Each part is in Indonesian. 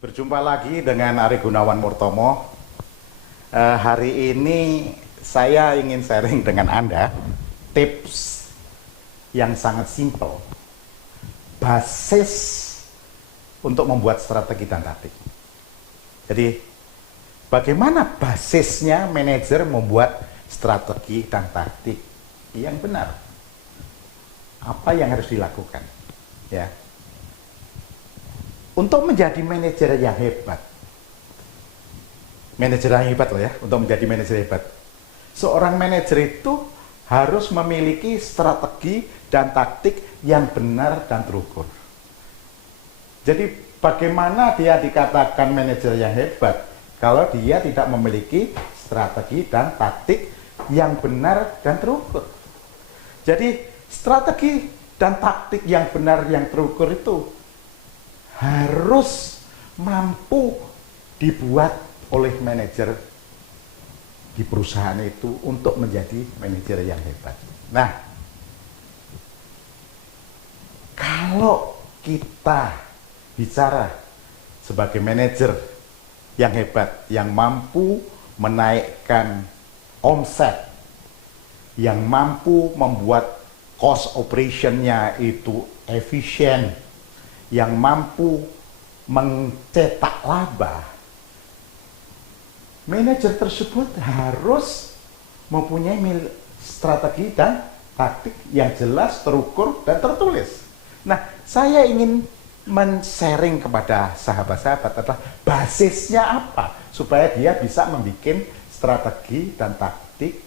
Berjumpa lagi dengan Ari Gunawan Murtomo. Hari ini saya ingin sharing dengan Anda tips yang sangat simpel, basis untuk membuat strategi dan taktik. Jadi, bagaimana basisnya manajer membuat strategi dan taktik yang benar? Apa yang harus dilakukan? Ya. Untuk menjadi manajer yang hebat, untuk menjadi manajer hebat, seorang manajer itu harus memiliki strategi dan taktik yang benar dan terukur. Jadi bagaimana dia dikatakan manajer yang hebat kalau dia tidak memiliki strategi dan taktik yang benar dan terukur? Jadi strategi dan taktik yang benar yang terukur itu harus mampu dibuat oleh manajer di perusahaan itu untuk menjadi manajer yang hebat. Nah, kalau kita bicara sebagai manajer yang hebat, yang mampu menaikkan omset, yang mampu membuat cost operation-nya itu efisien, yang mampu mencetak laba, manajer tersebut harus mempunyai strategi dan taktik yang jelas, terukur, dan tertulis. Nah, saya ingin men-sharing kepada sahabat-sahabat adalah basisnya apa supaya dia bisa membuat strategi dan taktik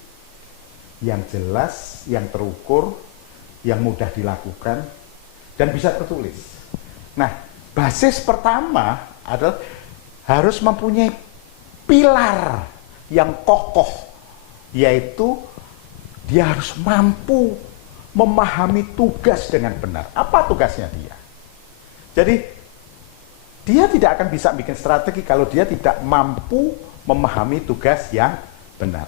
yang jelas, yang terukur, yang mudah dilakukan, dan bisa tertulis. Nah, basis pertama adalah harus mempunyai pilar yang kokoh, yaitu dia harus mampu memahami tugas dengan benar. Apa tugasnya dia? Jadi, dia tidak akan bisa bikin strategi kalau dia tidak mampu memahami tugas yang benar.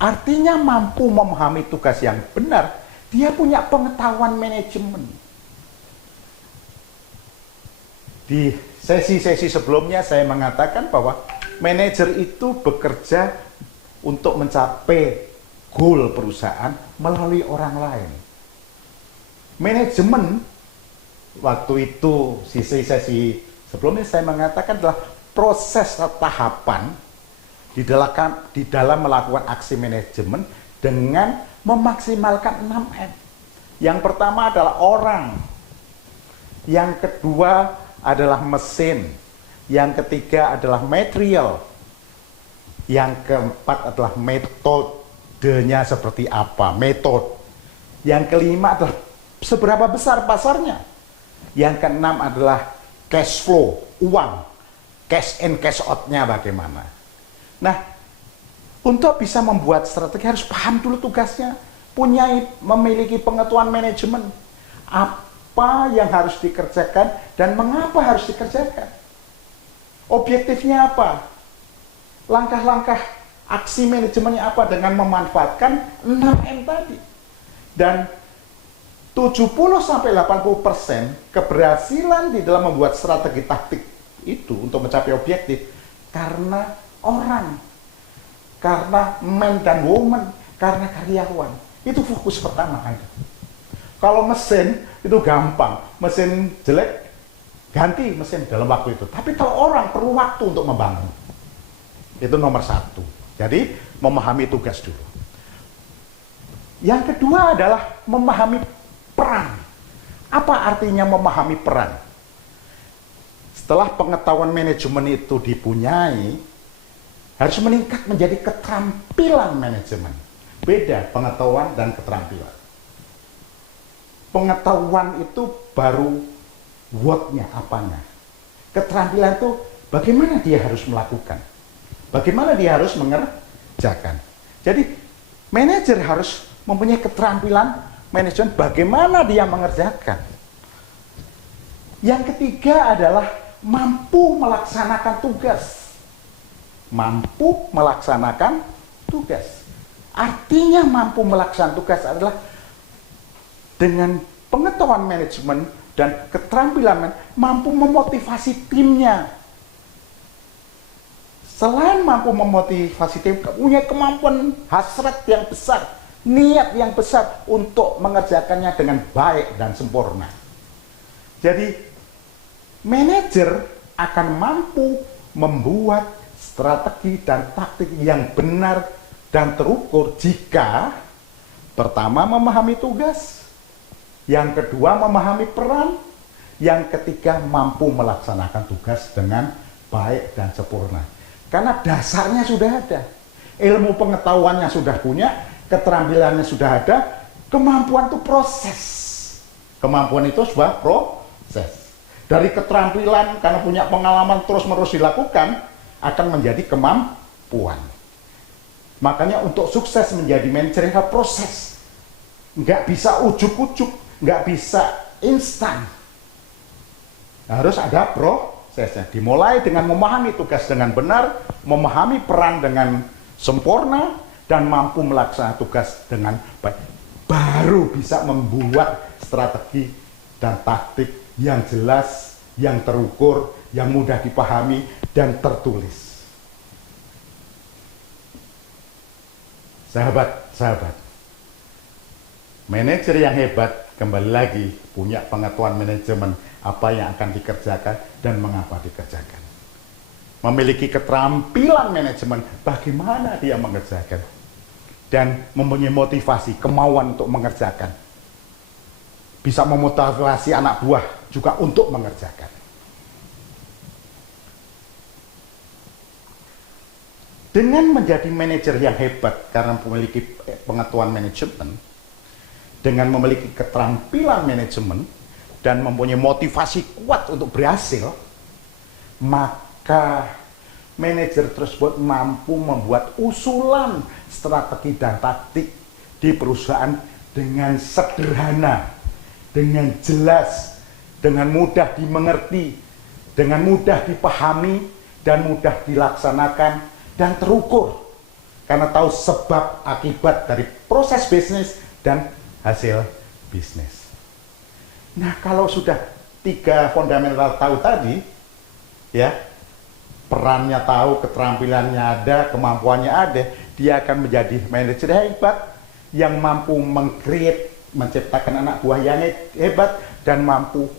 Artinya mampu memahami tugas yang benar, dia punya pengetahuan manajemen. Di sesi-sesi sebelumnya saya mengatakan bahwa manajer itu bekerja untuk mencapai goal perusahaan melalui orang lain. Manajemen, waktu itu sesi-sesi sebelumnya saya mengatakan adalah proses atau tahapan di dalam melakukan aksi manajemen dengan memaksimalkan 6M. Yang pertama adalah orang, yang kedua adalah mesin, yang ketiga adalah material, yang keempat adalah metodenya seperti apa, metode, yang kelima adalah seberapa besar pasarnya, yang keenam adalah cash flow, uang, cash in cash out-nya bagaimana. Nah, untuk bisa membuat strategi harus paham dulu tugasnya, memiliki pengetahuan manajemen, apa yang harus dikerjakan dan mengapa harus dikerjakan. Objektifnya apa? Langkah-langkah aksi manajemennya apa dengan memanfaatkan 6M tadi. Dan 70-80% keberhasilan di dalam membuat strategi taktik itu untuk mencapai objektif karena orang, karena man dan woman, karena karyawan. Itu fokus pertama Anda. Kalau mesin itu gampang, mesin jelek ganti mesin dalam waktu itu. Tapi kalau orang perlu waktu untuk membangun, itu nomor satu. Jadi memahami tugas dulu. Yang kedua adalah memahami peran. Apa artinya memahami peran? Setelah pengetahuan manajemen itu dipunyai, harus meningkat menjadi keterampilan manajemen. Beda pengetahuan dan keterampilan. Pengetahuan itu baru work-nya, apanya. Keterampilan itu bagaimana dia harus melakukan, bagaimana dia harus mengerjakan. Jadi manajer harus mempunyai keterampilan manajemen bagaimana dia mengerjakan. Yang ketiga adalah mampu melaksanakan tugas. Mampu melaksanakan tugas. Artinya mampu melaksanakan tugas adalah dengan pengetahuan manajemen dan keterampilan mampu memotivasi timnya Selain mampu memotivasi tim, punya kemampuan hasrat yang besar, niat yang besar untuk mengerjakannya dengan baik dan sempurna. Jadi, manajer akan mampu membuat strategi dan taktik yang benar dan terukur jika pertama memahami tugas, yang kedua memahami peran, yang ketiga mampu melaksanakan tugas dengan baik dan sempurna. Karena dasarnya sudah ada, ilmu pengetahuannya sudah punya, keterampilannya sudah ada, kemampuan itu proses. Kemampuan itu sebuah proses. Dari keterampilan karena punya pengalaman terus-menerus dilakukan akan menjadi kemampuan. Makanya untuk sukses menjadi manajer ada proses. Nggak bisa ujuk-ujuk, nggak bisa instan. Harus ada prosesnya. Dimulai dengan memahami tugas dengan benar, memahami peran dengan sempurna, dan mampu melaksanakan tugas dengan baik. Baru bisa membuat strategi dan taktik yang jelas, yang terukur, yang mudah dipahami, dan tertulis. Sahabat-sahabat, manajer yang hebat kembali lagi punya pengetahuan manajemen apa yang akan dikerjakan dan mengapa dikerjakan. Memiliki keterampilan manajemen bagaimana dia mengerjakan dan mempunyai motivasi, kemauan untuk mengerjakan. Bisa memotivasi anak buah juga untuk mengerjakan. Dengan menjadi manajer yang hebat karena memiliki pengetahuan manajemen, dengan memiliki keterampilan manajemen, dan mempunyai motivasi kuat untuk berhasil, maka manajer tersebut mampu membuat usulan strategi dan taktik di perusahaan dengan sederhana, dengan jelas, dengan mudah dimengerti, dengan mudah dipahami, dan mudah dilaksanakan, dan terukur karena tahu sebab akibat dari proses bisnis dan hasil bisnis. Nah, kalau sudah 3 fundamental tahu tadi, ya, perannya tahu, keterampilannya ada, kemampuannya ada, dia akan menjadi manajer hebat yang mampu meng-create, menciptakan anak buah yang hebat, dan mampu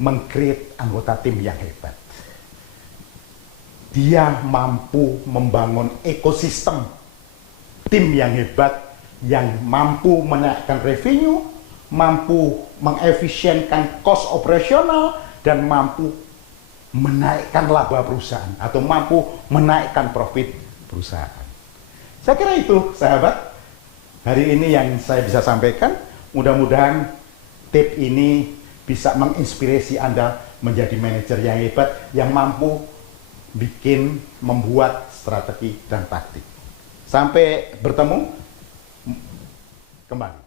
meng-create anggota tim yang hebat. Dia mampu membangun ekosistem tim yang hebat, yang mampu menaikkan revenue, mampu mengefisienkan cost operasional, dan mampu menaikkan laba perusahaan atau mampu menaikkan profit perusahaan. Saya kira itu, sahabat, hari ini yang saya bisa sampaikan. Mudah-mudahan tip ini bisa menginspirasi Anda menjadi manajer yang hebat, yang mampu membuat strategi dan taktik. Sampai bertemu kembali.